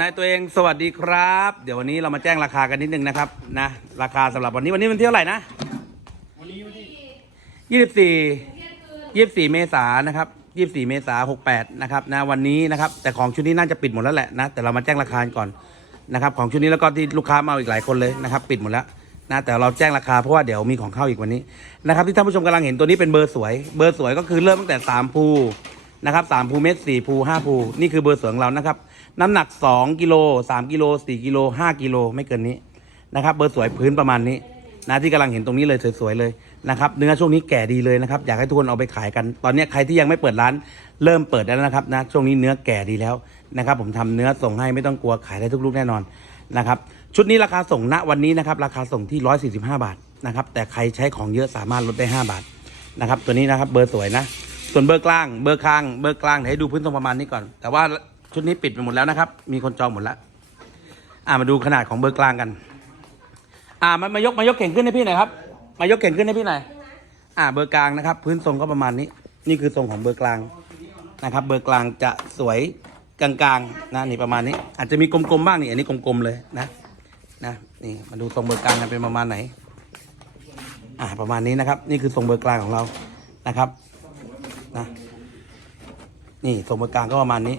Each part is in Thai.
นายตัวเองสวัสดีครับ เดี๋ยววันนี้เรามาแจ้งราคากันนิดนึงนะครับนะราคาสำหรับวันนี้วันนี้วันที่เท่าไหร่นะวันนี้วันที่ยี่สิบสี่ยี่สิบสี่เมษายนนะครับยี่สิบสี่เมษาหกแปดนะครับนะวันนี้นะครับ แต่ของชุดนี้น่าจะปิดหมดแล้วแหละนะแต่เรามาแจ้งราคาก่อนนะครับของชุดนี้แล้วก็ที่ลูกค้ามาเอาอีกหลายคนเลยนะครับ ปิดหมดแล้วนะแต่เราแจ้งราคาเพราะว่าเดี๋ยวมีของเข้าอีกวันนี้นะครับที่ท่านผู้ชมกำลังเห็นตัวนี้เป็นเบอร์สวย เบอร์สวยก็คือเริ่มตั้งแต่สามภูนะครับสามภูเม็ดสี่ภูห้าภูนี่คือเบอร์สวยของเรานะครับ น้ำหนักสองกิโลสามกิโลสี่กิโลห้ากิโลไม่เกินนี้นะครับเบอร์สวยพื้นประมาณนี้นะที่กำลังเห็นตรงนี้เลยสวยๆเลยนะครับเนื้อช่วงนี้แก่ดีเลยนะครับอยากให้ทุกคนเอาไปขายกัน ตอนนี้ใครที่ยังไม่เปิดร้าน เริ่มเปิดได้แล้วนะครับนะช่วงนี้เนื้อแก่ดีแล้วนะครับผมทำเนื้อส่งให้ไม่ต้องกลัวขายได้ทุกลูกแน่นอนนะครับชุดนี้ราคาส่งณวันนี้นะครับราคาส่งที่ 145 บาทนะครับแต่ใครใช้ของเยอะสามารถลดได้ 5 บาทนะครับตัวนี้นะครับเบอร์สวยนะส่วนเบอร์กลางเบอร์กลางเบอร์กลางเดี๋ยวให้ดูพื้นตรงประมาณนี้ก่อน แต่ว่า ชุดนี้ปิดไปหมดแล้วนะครับ มีคนจองหมดแล้ว อ่ามาดูขนาดของเบอร์กลางกัน อ่ามามายกมายกเข่งขึ้นให้พี่หน่อยครับ มายกเข่งขึ้นให้พี่หน่อย อ่าเบอร์กลางนะครับ พื้นทรงก็ประมาณนี้ นี่คือทรงของเบอร์กลางนะครับ เบอร์กลางจะสวยกลางๆนะนี่ประมาณนี้ อาจจะมีกลมๆบ้างนี่อันนี้กลมๆเลยนะนะนี่มาดูทรงเบอร์กลางกันเป็นประมาณไหน อ่าประมาณนี้นะครับ นี่คือทรงเบอร์กลางของเรานะครับนะนี่ทรงเบอร์กลางก็ประมาณนี้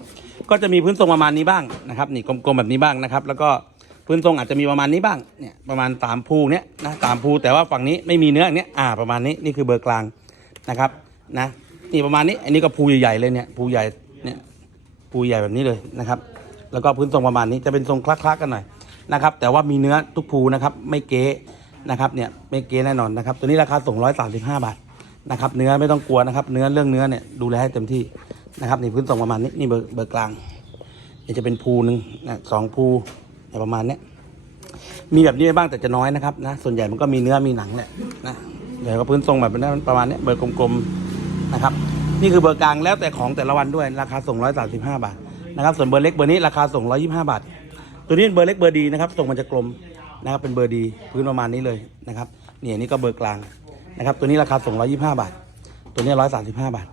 ก็จะมีพื้นทรงประมาณนี้บ้างนะครับนี่กลมๆแบบนี้บ้างนะครับ แล้วก็พื้นทรงอาจจะมีประมาณนี้บ้างเนี่ยประมาณสามภูเนี้ยนะสามภูแต่ว่าฝั่งนี้ไม่มีเนื้ออย่างเนี้ยอ่าประมาณนี้นี่คือเบอร์กลางนะครับนะนี่ประมาณนี้อันนี้ก็ภูใหญ่ๆเลยเนี่ยภูใหญ่เนี่ยภูใหญ่แบบนี้เลยนะครับ แล้วก็พื้นทรงประมาณนี้จะเป็นทรงคลักๆกันหน่อยนะครับ แต่ว่ามีเนื้อทุกภูนะครับไม่เก๊นะครับเนี่ยไม่เก๊แน่นอนนะครับ ตัวนี้ราคาส่งร้อยสามสิบห้าบาทนะครับ เนื้อไม่ต้องกลัวนะครับ เนื้อเรื่องเนื้อเนี่ยดูแลให้เต็มที่ นะครับนี่พื้นทรงประมาณนี้นี่เบอร์เบอร์กลางเดี๋ยวจะเป็นภูหนึ่งนะสองภูประมาณเนี้ยมีแบบนี้บ้างแต่จะน้อยนะครับนะส่วนใหญ่มันก็มีเนื้อมีหนังแหละนะเดี๋ยวก็พื้นทรงแบบนั้ประมาณนี้เบอร์กลมๆนะครับ นี่คือเบอร์กลางแล้วแต่ของแต่ละวันด้วยราคาส่งร้อยสาสิบห้าบาทนะครับ ส่วนเบอร์เล็กเบอร์นี้ราคาส่งร้อยี่ห้าบาท ตัวนี้เป็นเบอร์เล็กเบอร์ดีนะครับทรงมันจะกลมนะครับเป็นเบอร์ดีพื้นประมาณนี้เลยนะครับเนี่อันนี้ก็เบอร์กลางนะครับ ตัวนี้ราคาส่งร้อยี่ห้าบาท ตัวนี้ร้อยสาสิบห้าบาท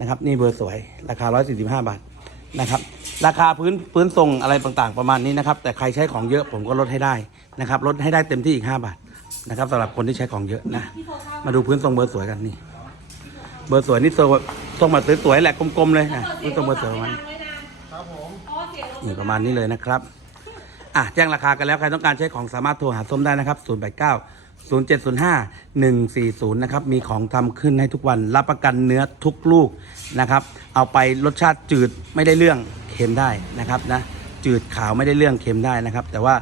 นะครับ นี่เบอร์สวย ราคาร้อยสี่สิบห้าบาทนะครับ ราคาพื้นพื้นทรงอะไรต่างๆ ประมาณนี้นะครับ แต่ใครใช้ของเยอะผมก็ลดให้ได้นะครับลดให้ได้เต็มที่อีก 5 บาทนะครับสำหรับคนที่ใช้ของเยอะนะ มาดูพื้นทรงเบอร์สวยกันนี่ เบอร์สวยนี่ทรงแบบทรงแบบสวยๆแหละกลมๆเลยนะพื้นทรงเบอร์สวยประมาณนี้ครับผมนี่ประมาณนี้เลยนะครับ อะแจ้งราคากันแล้วใครต้องการใช้ของสามารถโทรหาส้มได้นะครับ 0 8 9 0 7 0 5 1 4 0 นะครับ มีของทำขึ้นให้ทุกวัน รับประกันเนื้อทุกลูกนะครับ เอาไปรสชาติจืดไม่ได้เรื่องเค็มได้นะครับนะ จืดขาวไม่ได้เรื่องเค็มได้นะครับ แต่ว่า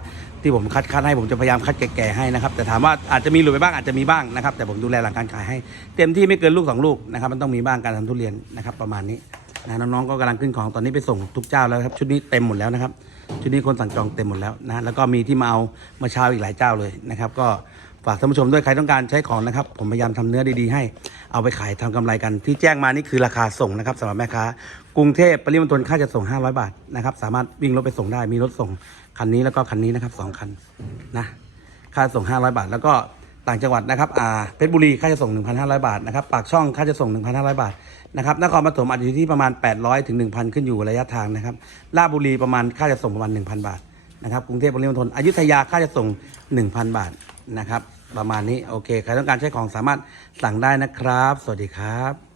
ที่ผมคัดคัดให้ผมจะพยายามคัดแก่ๆให้นะครับ แต่ถามว่าอาจจะมีหลุดไปบ้างอาจจะมีบ้างนะครับ แต่ผมดูแลหลังการขายให้ เต็มที่ไม่เกินลูกสองลูกนะครับมันต้องมีบ้างการทำทุเรียนนะครับประมาณนี้นะน้องๆก็กำลังขึ้นของตอนนี้ไปส่งทุกเจ้าแล้วครับชุดนี้เต็มหมดแล้วนะครับ ที่นี้คนสั่งจองเต็มหมดแล้วนะแล้วก็มีที่มาเอามาเช้าอีกหลายเจ้าเลยนะครับ ก็ฝากท่านผู้ชมด้วยใครต้องการใช้ของนะครับ ผมพยายามทำเนื้อดีๆ ให้เอาไปขายทำกำไรกัน ที่แจ้งมานี่คือราคาส่งนะครับสำหรับแม่ค้ากรุงเทพปริมณฑลค่าจะส่ง 500 บาทนะครับสามารถวิ่งรถไปส่งได้มีรถส่งคันนี้แล้วก็คันนี้นะครับสองคันนะค่าส่ง 500 บาท แล้วก็ ต่างจังหวัดนะครับอ่าเพชรบุรีค่าจะส่ง 1,500 บาทนะครับปากช่องค่าจะส่ง 1,500 บาทนะครับนครปฐมอาจจะอยู่ที่ประมาณ 800ถึง1,000 ขึ้นอยู่ระยะทางนะครับลาดบุรีประมาณค่าจะส่งประมาณ 1,000 บาทนะครับกรุงเทพปริมณฑลอยุธยาค่าจะส่ง 1,000 บาทนะครับประมาณนี้โอเคใครต้องการใช้ของสามารถสั่งได้นะครับ สวัสดีครับ